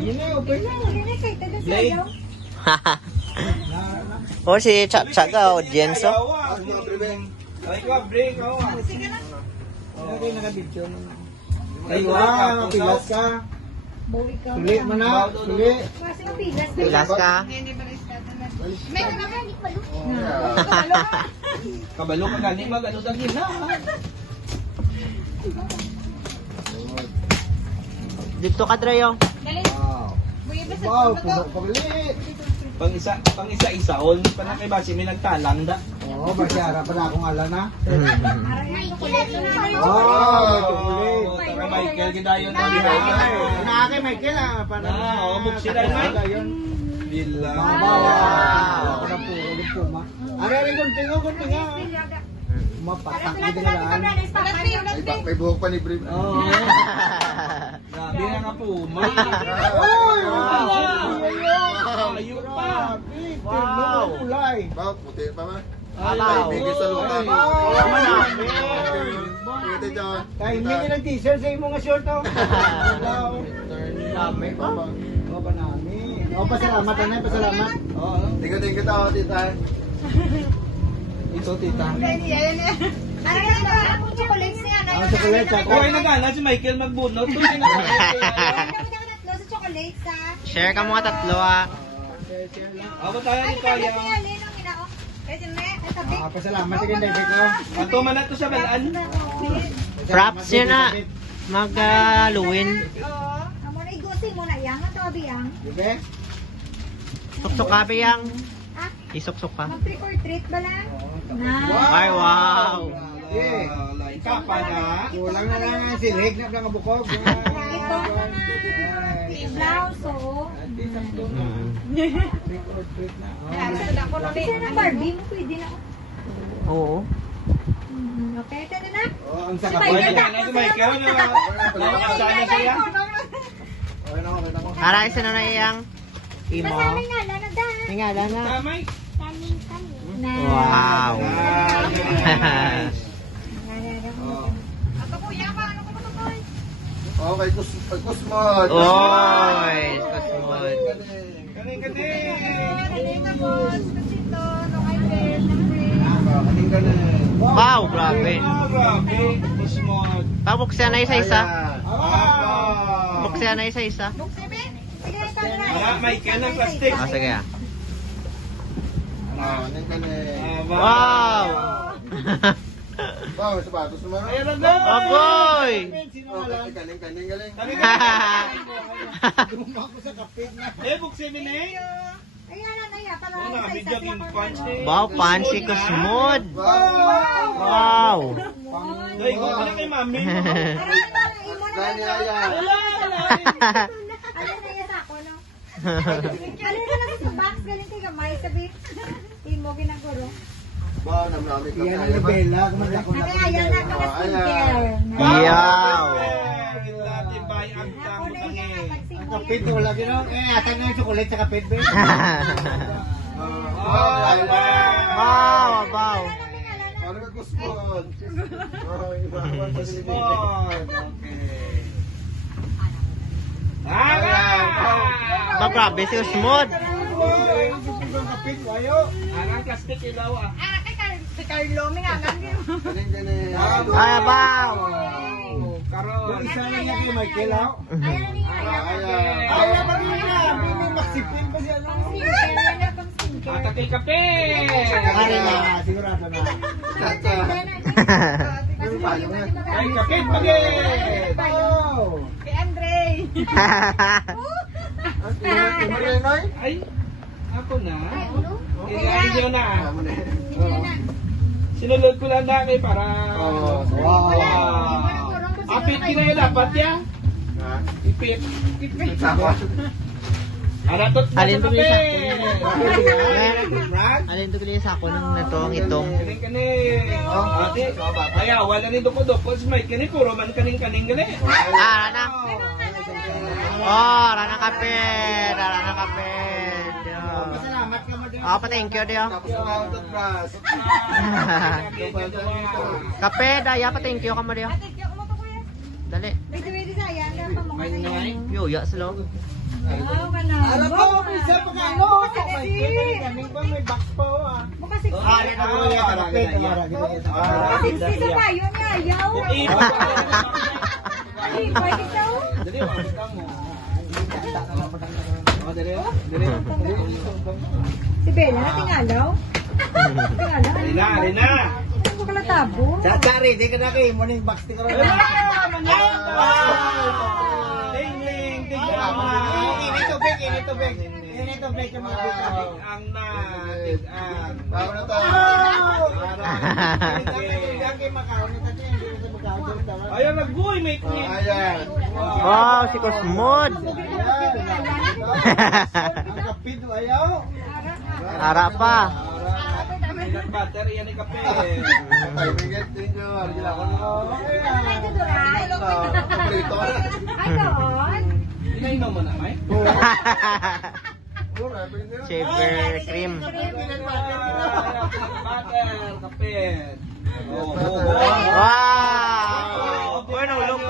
Yun na, open na. Play. O si Chaga o Jenso. Ay ko, break ako. Okay, nakabidyo mo. Ay, wow, pilas ka. Suli mo na, suli. Pilas ka. May ka naman, hindi palo. Kabalo ka gani, mag-ano dagin na. Dito ka, Dreyo. Wow, puno ka ulit. Pang-isa-isaon. Parang kay Basi, may nagtalang da. Oo, basyara pala akong ala na. May kuleto na naman. Oh, Taka Michael, gidayon na Nakakay Michael ah. buk sila yun. Yun. Bila. Wow. Ako na po, ulit po ma. Ari, gunting nga. Mapatak hindi nga lang. May buhok pa ni Brim. Oo. Grabe na nga po, ma. Uy! Ayun pa. Wow! Kulay. Wow, puti pa ma. Wow. Bigay sa luta. Pwede dyan. Kaya hindi nyo ng t-shirt sa imo nga short oh. Dami pa. O ba namin? O pasalamat na pasalamat. Oo. Tingin kita ako, tita. Ito tita. Chocolates niya. Ang chocolate sa Okay na gana si Michael magbunot. Tuloy na Chocolates ha. Share ka mga tatlo ah. Ako tayo ni Kaya. Pasalamat sa ganda ko. Ato man na to sa balaan. Props yun na. Mag-luwin. Amo na igusin mo na yang ato biyang. Diba? Suksok ka, Biyang. Ah, Isuksok ka. mag-trick or treat ba lang? Na. Ay, wow. Ika pa na. Kulang na lang ang silig na bukog. Ito na blouse oh. Trick or treat na. Kasi na Barbie mo pwede na. Oo. Okay, ito na. Oh, ang Si sakap. Michael. Ay, si Michael. Nakakasana siya. Okay na ako. Ara, isa na na iyang. Imo. Masabi nga lang na dahil. Tingala na. Tamay. Kanin. Na. Wow. Ako kuya, paano ko matukoy? Okay, kusmod. Oy, kasmod. Kaning. Wow, grabe. Grabe. Kusmod. Pabuksan na isa-isa. Ah. Buksan na isa-isa. Wala, Michael ng plastic. Ah, sige ah. Kaning kaning. Wow. Wow, may sapatos naman. Ayan na na. Agoy. Kaning galing. Dumako sa kapit na. Buksin mo na eh. Ayan na ya, para Oo na, video game punch eh. Wow, fancy kasmod. Wow. Wow. Ay, kung ano kay mami. Gani aya. Alin na yan ako, no? Alin na lang sa box, galing kay gamay, sabi. Imo ginaguro. Wow, namnami ka. Yan ang Bella. Kumanda ko na. Sabi, ayan na ka na skincare. Yaw. Dati bay ang Ako tamo na tangi. yung Ang kapit wala gino. Atan na yung chocolate sa kapit be. Wow, wow. Ano may kusmod? Oh, iba naman sa silipin. Kusmod. Okay. Ala! Ba, grabe si Usmod. Ang kapit kayo. Ang plastic ilaw ah. Si Carlo, may nga Kaning. Ay, wow. Karon. Yung isa na niya kay Michael ha. Ayan na nga. Ay, naman yun na. May maksipin pa siya. No? Atake kape. Ari na, sigurado na. Ay kape pagit. Oh! Kay Andre. Marinoy? Ay, ako na. Ay, ulo? Kailangan nyo na. Amo na. Sinulod ko lang na kayo para... Oh, wow. Apit kinaya dapat ya. Ha? Ipit. Tapos. Aratot na Alin sa to, Lisa? Brad? Alin to pili sa ako ng natong itong. Kani. Ate, kaya wala ni doko-doko si Mike kani puro man kaning-kaning gali. Ah, rana. Oh, rana kapit. Rana kapit. Salamat ka mo din. Oh, pa-thank you, Dio. Tapos na ang toothbrush. Kape, daya pa-thank you ka mo, Dio. Ate, kaya ko mo to kuya. Dali. Wait, sayang. Meron pa mga sayang. Yuya, slow. Wow, ka na. Ano po, isa pa ka ano? Kaning pa may box pa ah. Buka 60. Ari na ko ya kapit marami. 60 sa payo niya, ayaw. Iba pa rin. Ay, pwede daw. Dali, makita mo. Oh, dali. Dali. Si Bella, tingalaw. Tingalaw. Alina, alina. Ano ko kala tabo? Chari, di ka na kay morning box ti ko rin. Ling-ling, Ini tingnan. tubig, ini tubig. Ini tubig ka mga bita. Ang na, tig-ang. Tama na tayo. Ayaw, nag-buhay, mate. Ayan. Wow, si Cosmod. Ang kapit ayaw. Ara pa. Peanut butter, yan ang kape. Kaibigan din nyo. Arjila ko nyo. Ay, tuturay. Paborito ka na. Ay, doon. Inainom mo na, May? Wala, pwede na. Shaver cream. Peanut butter, kape. Oh, Wow! Bueno, look.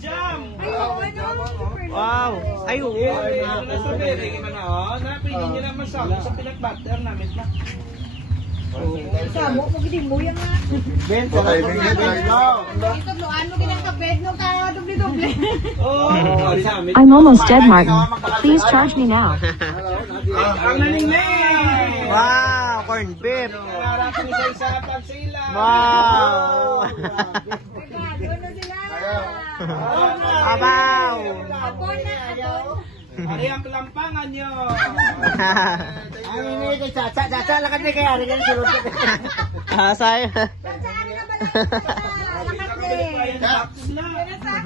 Jam. Ay, ano? Super Wow! Ay, oo. Ano na strawberry, man oh. Napili niyo naman sa peanut butter namin na. Sabo, magiging mo yan nga. Kaibigan tayo. Ito, luan mo ginang kaped, no? Kaya doble-doble. Oh, sorry namin. I'm almost dead, Martin. Please charge me now. Ang naningning. Wow! Corn beef. Nararating isa-isa pag sila. Wow! Doon na sila. Abaw! Ako na, ako. Ari ang pelampangan nyo. Ang ini kay Chacha lakad ni kay ari kan sulod. Asay. Saan na ba lang? Lakat Ay, eh. box na. Sa